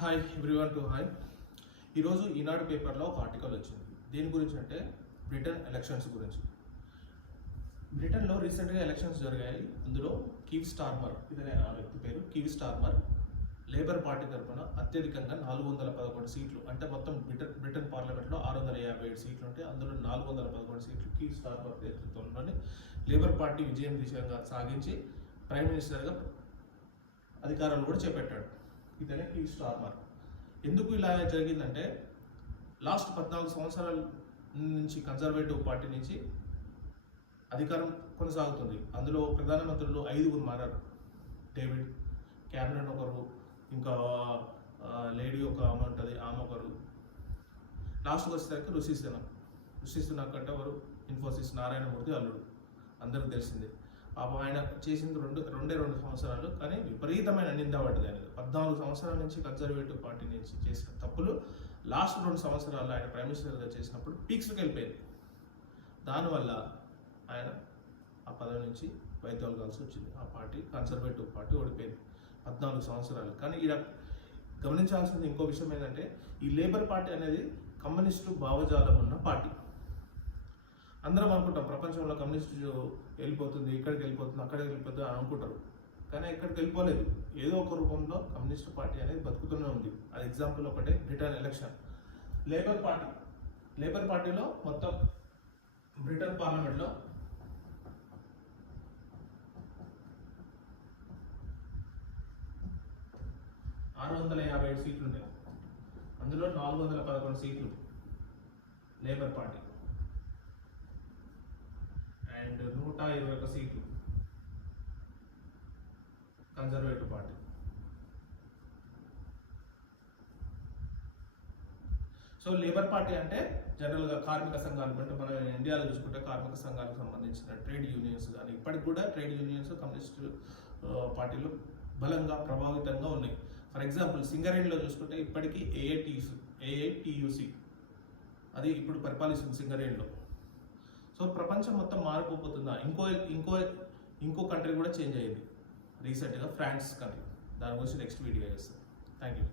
Hi everyone to hi. ఈరోజు ఈనాడు పేపర్లో ఒక ఆర్టికల్ వచ్చింది. దేని గురించి అంటే బ్రిటన్ ఎలక్షన్స్ గురించి. బ్రిటన్లో రీసెంట్గా ఎలక్షన్స్ జరిగాయి. అందులో కీవ్ స్టార్మర్, ఇతనే ఆ వ్యక్తి పేరు కీవ్ స్టార్మర్, లేబర్ పార్టీ తరఫున అత్యధికంగా 411 సీట్లు, అంటే మొత్తం బ్రిటన్ పార్లమెంట్లో 657 సీట్లు ఉంటే అందులో 411 సీట్లు కీవ్ స్టార్మర్ నేతృత్వంలోని లేబర్ పార్టీ విజయం దిశగా సాగించి ప్రైమ్ మినిస్టర్గా అధికారాలు కూడా చేపట్టాడు. ఇతనే కీవ్ స్టార్మర్. ఎందుకు ఇలా జరిగిందంటే లాస్ట్ 14 సంవత్సరాల నుంచి కన్జర్వేటివ్ పార్టీ నుంచి అధికారం కొనసాగుతుంది. అందులో ప్రధానమంత్రులు 5 మారారు. డేవిడ్ క్యామెరన్ ఒకరు, ఇంకా లేడీ ఒక ఆమె ఉంటుంది, ఆమె ఒకరు. లాస్ట్కి వచ్చేసరికి ఋషి సునాక్ అంటే ఎవరు, ఇన్ఫోసిస్ నారాయణమూర్తి అల్లుడు, అందరికి తెలిసిందే. ఆయన చేసింది రెండే 2 సంవత్సరాలు, కానీ విపరీతమైన నింద పడ్డది. అనేది 14 సంవత్సరాల నుంచి కన్జర్వేటివ్ పార్టీ నుంచి చేసిన తప్పులు లాస్ట్ 2 సంవత్సరాలు ఆయన ప్రైమ్ మినిస్టర్గా చేసినప్పుడు పీక్స్కి వెళ్ళిపోయింది. దానివల్ల ఆయన ఆ పదవి నుంచి వైదొలగాల్సి వచ్చింది. ఆ పార్టీ కన్జర్వేటివ్ పార్టీ ఓడిపోయింది 14 సంవత్సరాలు. కానీ ఈడ గమనించాల్సింది ఇంకో విషయం ఏంటంటే, ఈ లేబర్ పార్టీ అనేది కమ్యూనిస్టు భావజాలం ఉన్న పార్టీ. అందరం అనుకుంటాం ప్రపంచంలో కమ్యూనిస్టు వెళ్ళిపోతుంది, ఇక్కడికి వెళ్ళిపోతుంది, అక్కడికి వెళ్ళిపోతుంది అని అనుకుంటారు. కానీ ఎక్కడికి వెళ్ళిపోలేదు. ఏదో ఒక రూపంలో కమ్యూనిస్ట్ పార్టీ అనేది బతుకుతూనే ఉంది. అది ఎగ్జాంపుల్ ఒకటే బ్రిటన్ ఎలక్షన్. లేబర్ పార్టీలో మొత్తం బ్రిటన్ పార్లమెంట్లో 657 సీట్లు ఉన్నాయి. అందులో 411 సీట్లు లేబర్ పార్టీ అండ్ 121 సీట్లు conservative party. So labour party అంటే జనరల్గా కార్మిక సంఘాలు, అంటే మన ఇండియాలో చూసుకుంటే కార్మిక సంఘాలకు సంబంధించిన ట్రేడ్ యూనియన్స్ కానీ, ఇప్పటికి కూడా ట్రేడ్ యూనియన్స్ కమ్యూనిస్ట్ పార్టీలో బలంగా ప్రభావితంగా ఉన్నాయి. ఫర్ ఎగ్జాంపుల్ సింగరేణిలో చూసుకుంటే ఇప్పటికీ ఏఐటియుసి అది ఇప్పుడు పరిపాలిస్తుంది సింగరేణిలో. సో ప్రపంచం మొత్తం మారిపోతుందా? ఇంకో కంట్రీ కూడా చేంజ్ అయ్యింది రీసెంట్గా, ఫ్రాన్స్ కంట్రీ. దాని గురించి నెక్స్ట్ వీడియో చేస్తాను. Thank you.